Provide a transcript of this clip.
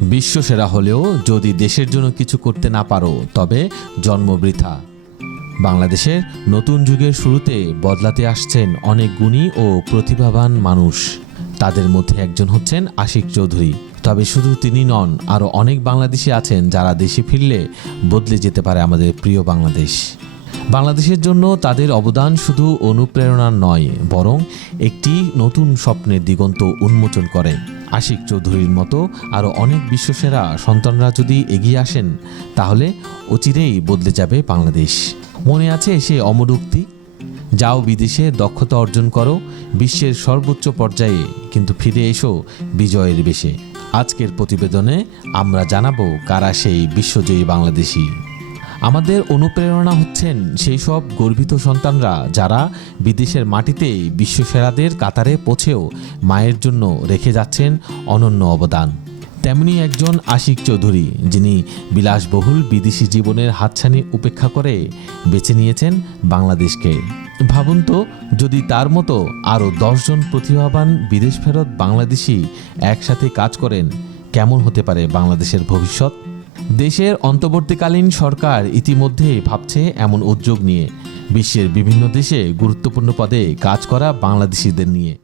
বিশ্বসেরা হলেও যদি দেশের জন্য কিছু করতে না পারো তবে জন্ম বৃথা। বাংলাদেশের নতুন যুগের শুরুতে বদলাতে আসছেন অনেক গুণী ও প্রতিভাবান মানুষ। তাদের মধ্যে একজন হচ্ছেন আশিক চৌধুরী। তবে শুধু তিনি নন, আরও অনেক বাংলাদেশি আছেন যারা দেশে ফিরলে বদলে যেতে পারে আমাদের প্রিয় বাংলাদেশ। বাংলাদেশের জন্য তাদের অবদান শুধু অনুপ্রেরণার নয়, বরং একটি নতুন স্বপ্নের দিগন্ত উন্মোচন করে। আশিক চৌধুরীর মতো আরও অনেক বিশ্বসেরা সন্তানরা যদি এগিয়ে আসেন, তাহলে অচিরেই বদলে যাবে বাংলাদেশ। মনে আছে সে অমর উক্তি, যাও বিদেশে দক্ষতা অর্জন করো বিশ্বের সর্বোচ্চ পর্যায়ে, কিন্তু ফিরে এসো বিজয়ের বেশে। আজকের প্রতিবেদনে আমরা জানাবো কারা সেই বিশ্বজয়ী বাংলাদেশি। আমাদের অনুপ্রেরণা হচ্ছেন সেই সব গর্বিত সন্তানরা যারা বিদেশের মাটিতে বিশ্বসেরাদের কাতারে পৌঁছেও মায়ের জন্য রেখে যাচ্ছেন অনন্য অবদান। তেমনি একজন আশিক চৌধুরী, যিনি বিলাসবহুল বিদেশি জীবনের হাতছানি উপেক্ষা করে বেছে নিয়েছেন বাংলাদেশকে। ভাবুন তো, যদি তার মতো আরও 10 জন প্রতিভাবান বিদেশ ফেরত বাংলাদেশি একসাথে কাজ করেন, কেমন হতে পারে বাংলাদেশের ভবিষ্যৎ? দেশের অন্তর্বর্তীকালীন সরকার ইতিমধ্যেই ভাবছে এমন উদ্যোগ নিয়ে, বিশ্বের বিভিন্ন দেশে গুরুত্বপূর্ণ পদে কাজ করা বাংলাদেশিদের নিয়ে।